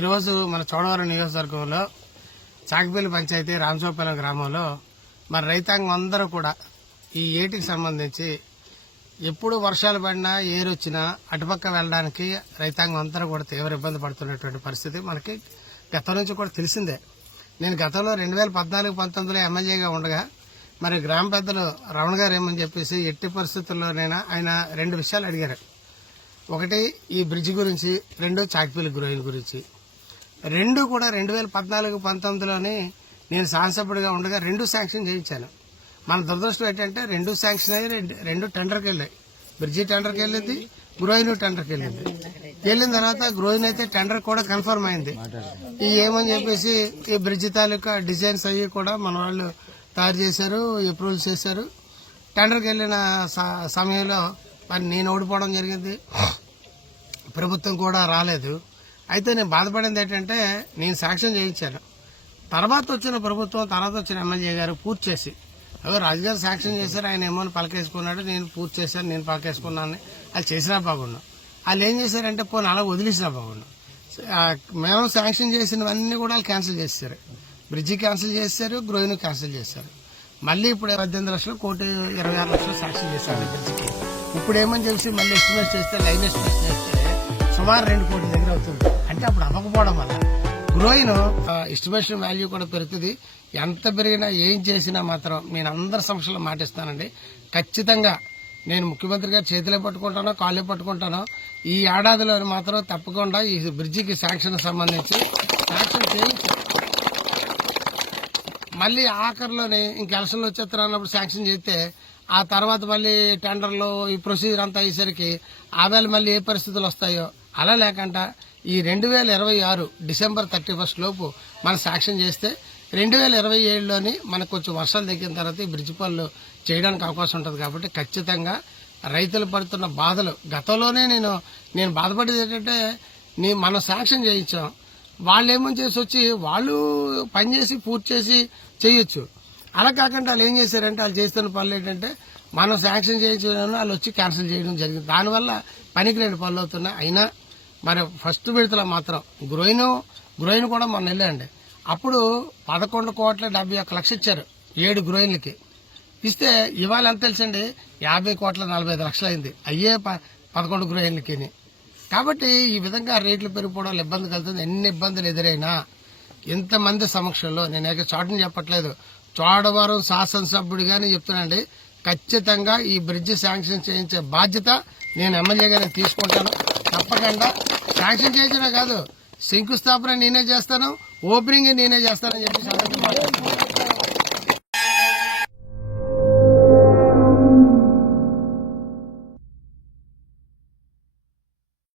ఈరోజు మన చోడవరం నియోజకవర్గంలో చాకిపల్లి పంచాయతీ రామచోపల్లి గ్రామంలో మన రైతాంగం అందరూ కూడా ఈ ఏటికి సంబంధించి ఎప్పుడు వర్షాలు పడినా ఏరొచ్చినా అటుపక్క వెళ్ళడానికి రైతాంగం అందరూ కూడా తీవ్ర ఇబ్బంది పడుతున్నటువంటి పరిస్థితి మనకి గతం నుంచి కూడా తెలిసిందే. నేను గతంలో 2014-19లో ఎమ్మెల్యేగా ఉండగా మరి గ్రామ పెద్దలు రమణ గారు ఏమని చెప్పేసి ఎట్టి పరిస్థితుల్లోనైనా ఆయన 2 విషయాలు అడిగారు. ఒకటి ఈ బ్రిడ్జ్ గురించి, 2 చాకిపల్లి గ్రోయిన్ గురించి. 2 కూడా 2014-19లోనే నేను శాసనసభ్యుడిగా ఉండగా 2 శాంక్షన్ చేయించాను. మన దురదృష్టం ఏంటంటే 2 శాంక్షన్ అయ్యి 2 టెండర్కి వెళ్ళాయి. బ్రిడ్జి టెండర్కి వెళ్ళింది, గ్రోయిన్ టెండర్కి వెళ్ళింది. వెళ్ళిన తర్వాత గ్రోయిన్ అయితే టెండర్ కూడా కన్ఫర్మ్ అయింది. ఈ ఏమని చెప్పేసి ఈ బ్రిడ్జి తాలూకా డిజైన్స్ అయ్యి కూడా మన వాళ్ళు తయారు చేశారు, అప్రూవల్ చేశారు. టెండర్కి వెళ్ళిన సమయంలో మరి నేను ఓడిపోవడం జరిగింది, ప్రభుత్వం కూడా రాలేదు. అయితే నేను బాధపడింది ఏంటంటే నేను శాంక్షన్ చేయించాను. తర్వాత వచ్చిన ప్రభుత్వం, తర్వాత వచ్చిన ఎమ్మెల్యే గారు పూర్తి చేసి రాజుగారు శాంక్షన్ చేశారు, ఆయన ఏమో పలకేసుకున్నాడు, నేను పూర్తి చేశాను, నేను పలకేసుకున్నాను, అది చేసినా బాగున్నాం. వాళ్ళు ఏం చేశారంటే పోనీ అలా వదిలేసినా బాగున్నాం. మేము శాంక్షన్ చేసినవన్నీ కూడా వాళ్ళు క్యాన్సిల్ చేశారు. బ్రిడ్జి క్యాన్సిల్ చేశారు, గ్రోయిన్ క్యాన్సిల్ చేశారు. మళ్ళీ ఇప్పుడు 18 లక్షలు, 1,26,00,000 శాంక్షన్ చేశారు బ్రిడ్జికి. ఇప్పుడు ఏమని తెలిసి మళ్ళీ ఎస్టిమేట్ చేస్తే, లైన్ ఎస్టిమేట్ చేస్తే సుమారు 2 కోట్ల దగ్గర అవుతుంది. అంటే అప్పుడు అవ్వకపోవడం వల్ల గ్రోయిన్ ఎస్టిమేషన్ వాల్యూ కూడా పెరుగుతుంది. ఎంత పెరిగినా ఏం చేసినా మాత్రం నేను అందరి సమక్షంలో మాటిస్తానండి. ఖచ్చితంగా నేను ముఖ్యమంత్రి గారు చేతిలో పట్టుకుంటానో కాళ్ళే పట్టుకుంటానో ఈ ఏడాదిలో మాత్రం తప్పకుండా ఈ బ్రిడ్జికి శాంక్షన్ సంబంధించి శాంక్షన్ చేయించి మళ్ళీ ఆఖరిలోనే ఇంక ఎలక్షన్లు వచ్చేస్తున్నప్పుడు శాంక్షన్ చేస్తే ఆ తర్వాత మళ్ళీ టెండర్లు ఈ ప్రొసీజర్ అంతా అయ్యేసరికి ఆవేళ మళ్ళీ ఏ పరిస్థితులు వస్తాయో అలా లేకుండా ఈ 2026 డిసెంబర్ 31 లోపు మనం శాంక్షన్ చేస్తే 2027లోని మనకు కొంచెం వర్షాలు తగ్గిన తర్వాత ఈ బ్రిడ్జ్ పనులు చేయడానికి అవకాశం ఉంటుంది. కాబట్టి ఖచ్చితంగా రైతులు పడుతున్న బాధలు గతంలోనే నేను బాధపడేది ఏంటంటే మనం శాంక్షన్ చేయించాం, వాళ్ళు ఏమని చేసి వచ్చి వాళ్ళు పనిచేసి పూర్తి చేసి చేయొచ్చు. అలా కాకుండా వాళ్ళు ఏం చేశారంటే వాళ్ళు చేస్తున్న పనులు ఏంటంటే మనం శాంక్షన్ చేయించడం వాళ్ళు వచ్చి క్యాన్సిల్ చేయడం జరిగింది. దానివల్ల పనికిరేని పనులు అవుతున్నాయి. అయినా మరి ఫస్ట్ విడతలో మాత్రం గ్రోయిన్ కూడా మొన్న వెళ్ళండి. అప్పుడు 11,71,00,000 ఇచ్చారు 7 గ్రోయిన్లకి. ఇస్తే ఇవాళ ఎంత తెలుసండి, 50,45,00,000 అయింది అయ్యే 11 గ్రోయిన్లకి. కాబట్టి ఈ విధంగా రేట్లు పెరిగిపోవడం ఇబ్బంది కలుగుతుంది. ఎన్ని ఇబ్బందులు ఎదురైనా ఇంతమంది సమక్షంలో నేను చాటుని చెప్పట్లేదు, చోడవరం శాసనసభ్యుడిగానే చెప్తున్నానండి. ఖచ్చితంగా ఈ బ్రిడ్జ్ శాంక్షన్ చేయించే బాధ్యత నేను ఎమ్మెల్యేగానే తీసుకుంటాను. తప్పకుండా శాంక్షన్ చేయించడం కాదు, శంకుస్థాపన నేనే చేస్తాను, ఓపెనింగ్ నేనే చేస్తానని చెప్పి